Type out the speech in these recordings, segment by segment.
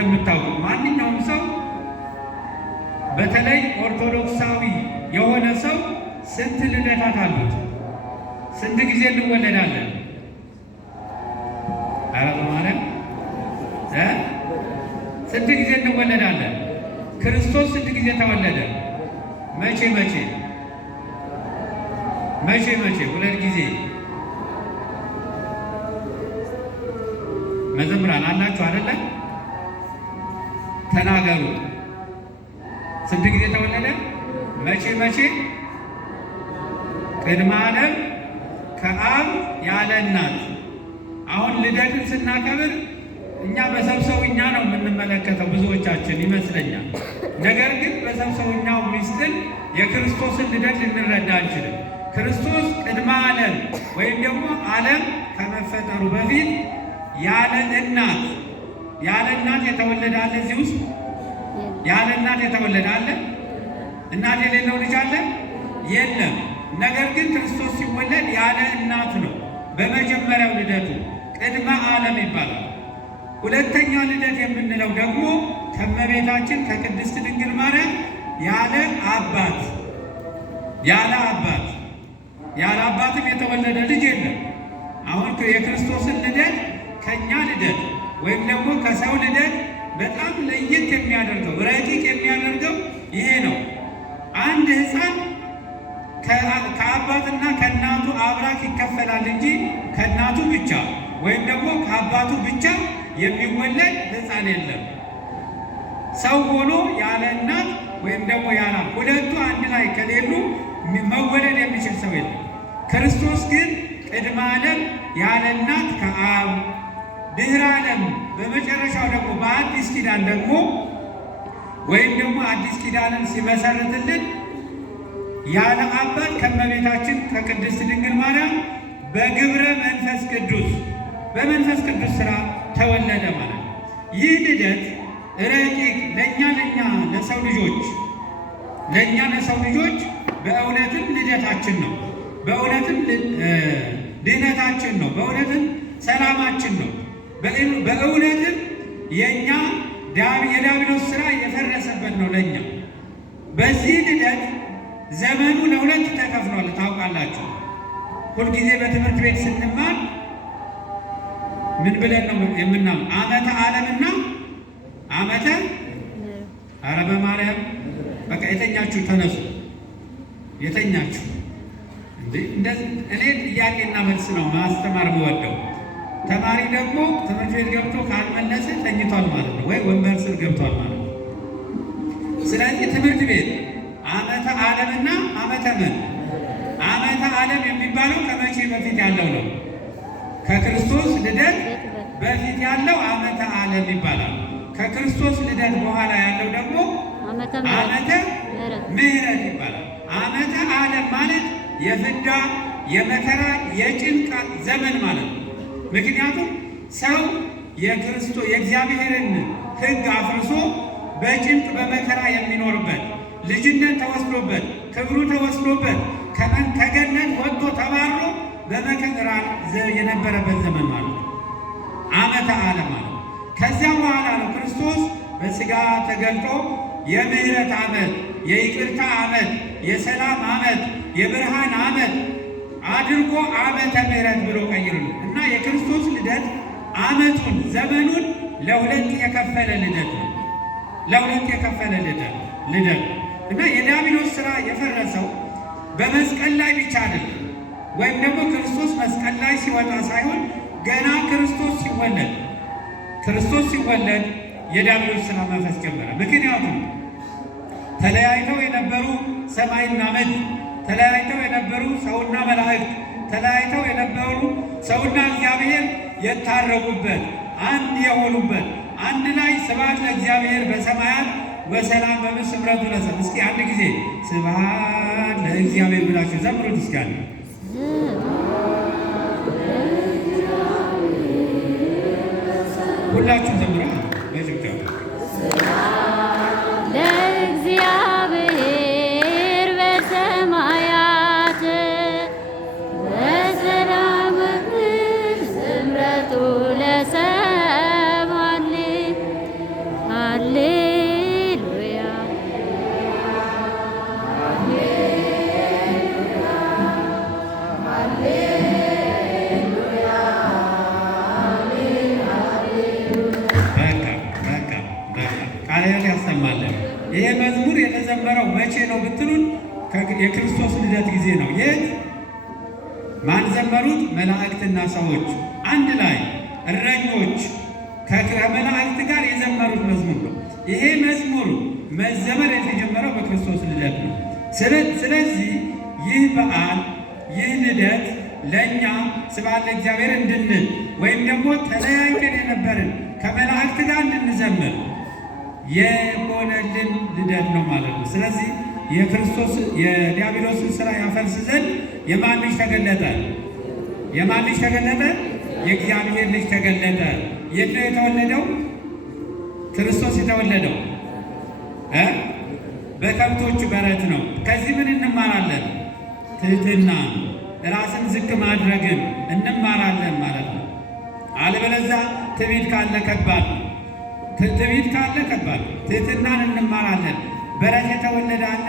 እንደምታውቁት ማንኛውም ሰው በተለይ ኦርቶዶክሳዊ የሆነ ሰው ስንት ልደታት አሉት? ስንት ጊዜ እንወለዳለን? ኧረ በማርያም ስንት ጊዜ እንወለዳለን? ክርስቶስ ስንት ጊዜ ተወለደ? መቼ መቼ? ሁለት ጊዜ። መዘምራን አላችሁ አይደለ? ተናገሩ። ስንት ጊዜ ተወለደ? መቼ? ቅድመ ዓለም ከአብ ያለ እናት። አሁን ልደትን ስናከብር እኛ በሰብሰውኛ ነው የምንመለከተው ብዙዎቻችን ይመስለኛል። ነገር ግን በሰብሰውኛው ሚስጥር የክርስቶስን ልደት ልንረዳ አንችልም። ክርስቶስ ቅድመ ዓለም ወይም ደግሞ ዓለም ከመፈጠሩ በፊት ያለ እናት የተወለደ አለ? እዚህ ውስጥ ያለ እናት የተወለደ አለ? እናት የሌለው ልጅ አለ? የለም። ነገር ግን ክርስቶስ ሲወለድ ያለ እናት ነው። በመጀመሪያው ልደቱ ቅድመ ዓለም ይባላል። ሁለተኛው ልደት የምንለው ደግሞ ከእመቤታችን ከቅድስት ድንግል ማርያም ያለ አባትም የተወለደ ልጅ የለም። አሁን የክርስቶስን ልደት ከእኛ ልደት ወይም ደግሞ ከሰው ልደት በጣም ለየት የሚያደርገው ረቂቅ የሚያደርገው ይሄ ነው። አንድ ሕፃን ከአባትና ከእናቱ አብራክ ይከፈላል እንጂ ከእናቱ ብቻ ወይም ደግሞ ከአባቱ ብቻ የሚወለድ ሕፃን የለም። ሰው ሆኖ ያለ እናት ወይም ደግሞ ያለ ሁለቱ አንድ ላይ ከሌሉ መወለድ የሚችል ሰው የለም። ክርስቶስ ግን ቅድመ ዓለም ያለ እናት ከአብ ድህረ ዓለም በመጨረሻው ደግሞ በአዲስ ኪዳን ደግሞ ወይም ደግሞ አዲስ ኪዳንን ሲመሰርትልን ያለ አባት ከእመቤታችን ከቅድስት ድንግል ማርያም በግብረ መንፈስ ቅዱስ በመንፈስ ቅዱስ ሥራ ተወለደ ማለት ነው። ይህ ልደት ረቂቅ ለሰው ልጆች በእውነትም ልደታችን ነው። በእውነትም ድህነታችን ነው። በእውነትም ሰላማችን ነው። በእውነትም የእኛ የዲያብሎስ ሥራ የፈረሰበት ነው ለእኛ። በዚህ ልደት ዘመኑ ለሁለት ተከፍሏል። ታውቃላችሁ፣ ሁልጊዜ በትምህርት ቤት ስንማር ምን ብለን ነው የምናም? ዓመተ ዓለምና ዓመተ ኧረ በማርያም በቃ የተኛችሁ ተነሱ። የተኛችሁ እኔ ጥያቄና መልስ ነው ማስተማር የምወደው። ተማሪ ደግሞ ትምህርት ቤት ገብቶ ካልመለሰ ተኝቷል ማለት ነው፣ ወይ ወንበር ስር ገብቷል ማለት ነው። ስለዚህ ትምህርት ቤት ዓመተ ዓለምና ዓመተ ዓለም የሚባለው ከመቼ በፊት ያለው ነው? ከክርስቶስ ልደት በፊት ያለው ዓመተ ዓለም ይባላል። ከክርስቶስ ልደት በኋላ ያለው ደግሞ ዓመተ ምሕረት ይባላል። ዓመተ ዓለም ማለት የፍዳ የመከራ የጭንቅ ዘመን ማለት ነው። ምክንያቱም ሰው የእግዚአብሔርን ሕግ አፍርሶ በጭንቅ በመከራ የሚኖርበት ልጅነት ተወስዶበት ክብሩ ተወስዶበት ከገነት ወጥቶ ተባሮ በመከራ የነበረበት ዘመን ማለት ነው ዓመተ ዓለም ማለት። ከዚያ በኋላ ነው ክርስቶስ በሥጋ ተገልጦ የምሕረት ዓመት፣ የይቅርታ ዓመት፣ የሰላም ዓመት፣ የብርሃን ዓመት አድርጎ ዓመተ ምሕረት ብሎ ቀይሩልን እና የክርስቶስ ልደት ዓመቱን ዘመኑን ለሁለት የከፈለ ልደት ነው። ለሁለት የከፈለ ልደት እና የዲያብሎስ ሥራ የፈረሰው በመስቀል ላይ ብቻ አይደለም፣ ወይም ደግሞ ክርስቶስ መስቀል ላይ ሲወጣ ሳይሆን ገና ክርስቶስ ሲወለድ የዲያብሎስ ሥራ መፍረስ ጀመረ። ምክንያቱም ተለያይተው የነበሩ ሰማይና ምድር፣ ተለያይተው የነበሩ ሰውና መላእክት፣ ተለያይተው የነበሩ ሰውና እግዚአብሔር የታረቁበት አንድ የሆኑበት አንድ ላይ ስብሐት ለእግዚአብሔር በሰማያት ወሰላም በምድር ስምረቱ ለሰብእ። እስኪ አንድ ጊዜ ስብሐት ለእግዚአብሔር ብላችሁ ዘምሩት። እስኪ አንድ ሁላችሁ ዘምሩ በጭብጨባ ለእግዚአብሔር በሰማያት በሰላም በምድር ስምረቱ ለሰብእ ይሄ መዝሙር የተዘመረው መቼ ነው ብትሉን የክርስቶስ ልደት ጊዜ ነው። የት ማን ዘመሩት? መላእክትና ሰዎች አንድ ላይ እረኞች ከመላእክት ጋር የዘመሩት መዝሙር ነው። ይሄ መዝሙር መዘመር የተጀመረው በክርስቶስ ልደት ነው። ስለዚህ ይህ በዓል ይህ ልደት ለእኛ ስብሐት ለእግዚአብሔር እንድንል ወይም ደግሞ ተለያይተን የነበርን ከመላእክት ጋር እንድንዘምር የሆነልን ልደት ነው ማለት ነው። ስለዚህ የክርስቶስ የዲያብሎስን ሥራ ያፈርስ ዘንድ የማን ልጅ ተገለጠ? የማን ልጅ ተገለጠ? የእግዚአብሔር ልጅ ተገለጠ። የት ነው የተወለደው? ክርስቶስ የተወለደው በከብቶች በረት ነው። ከዚህ ምን እንማራለን? ትህትና፣ ራስን ዝቅ ማድረግን እንማራለን ማለት ነው። አለበለዚያ ትዕቢት ካለ ከባድ ነው። ትዕቢት ካለ ከባድ ነው። ትህትናን እንማራለን። በረት የተወለደ አለ?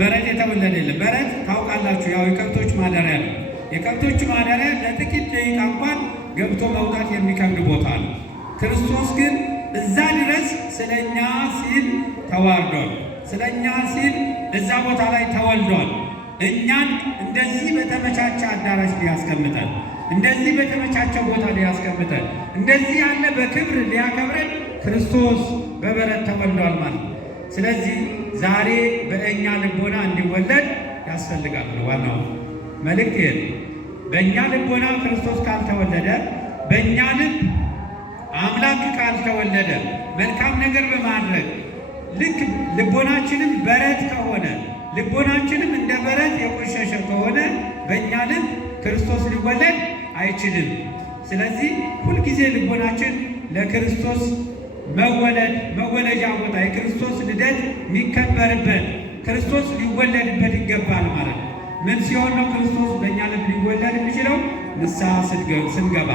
በረት የተወለደ የለም። በረት ታውቃላችሁ፣ ያው የከብቶች ማደሪያ ነው። የከብቶች ማደሪያ ለጥቂት ደቂቃ እንኳን ገብቶ መውጣት የሚከብድ ቦታ ነው። ክርስቶስ ግን እዛ ድረስ ስለኛ ሲል ተዋርዷል። ስለኛ ሲል እዛ ቦታ ላይ ተወልዷል። እኛን እንደዚህ በተመቻቸ አዳራሽ ሊያስቀምጠን፣ እንደዚህ በተመቻቸ ቦታ ሊያስቀምጠን፣ እንደዚህ ያለ በክብር ሊያከብረን ክርስቶስ በበረት ተወልዷል ማለት ነው። ስለዚህ ዛሬ በእኛ ልቦና እንዲወለድ ያስፈልጋል። ዋናው መልእክት ይሄ በእኛ ልቦና ክርስቶስ ካልተወለደ፣ በእኛ ልብ አምላክ ካልተወለደ፣ መልካም ነገር በማድረግ ልክ ልቦናችንም በረት ከሆነ፣ ልቦናችንም እንደ በረት የቆሸሸ ከሆነ በእኛ ልብ ክርስቶስ ሊወለድ አይችልም። ስለዚህ ሁልጊዜ ልቦናችን ለክርስቶስ መወለጃ ቦታ የክርስቶስ ልደት የሚከበርበት ክርስቶስ ሊወለድበት ይገባል ማለት ነው። ምን ሲሆን ነው ክርስቶስ በእኛ ልብ ሊወለድ የሚችለው? ንስሐ ስንገባ፣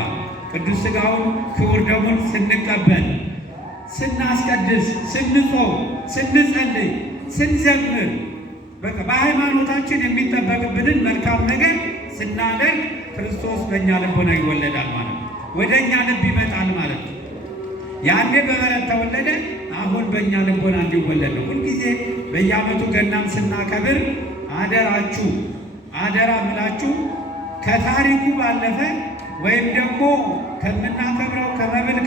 ቅዱስ ሥጋውን ክቡር ደሙን ስንቀበል፣ ስናስቀድስ፣ ስንጾም፣ ስንጸልይ፣ ስንዘምር፣ በቃ በሃይማኖታችን የሚጠበቅብንን መልካም ነገር ስናደርግ ክርስቶስ በእኛ ልቦና ይወለዳል ማለት ነው። ወደ እኛ ልብ ይመጣል ማለት ነው። ያኔ በበረት ተወለደ፣ አሁን በእኛ ልቦና እንዲወለድ ነው። ሁልጊዜ በየዓመቱ ገናም ስናከብር አደራችሁ አደራ ምላችሁ ከታሪኩ ባለፈ ወይም ደግሞ ከምናከብረው ከመብል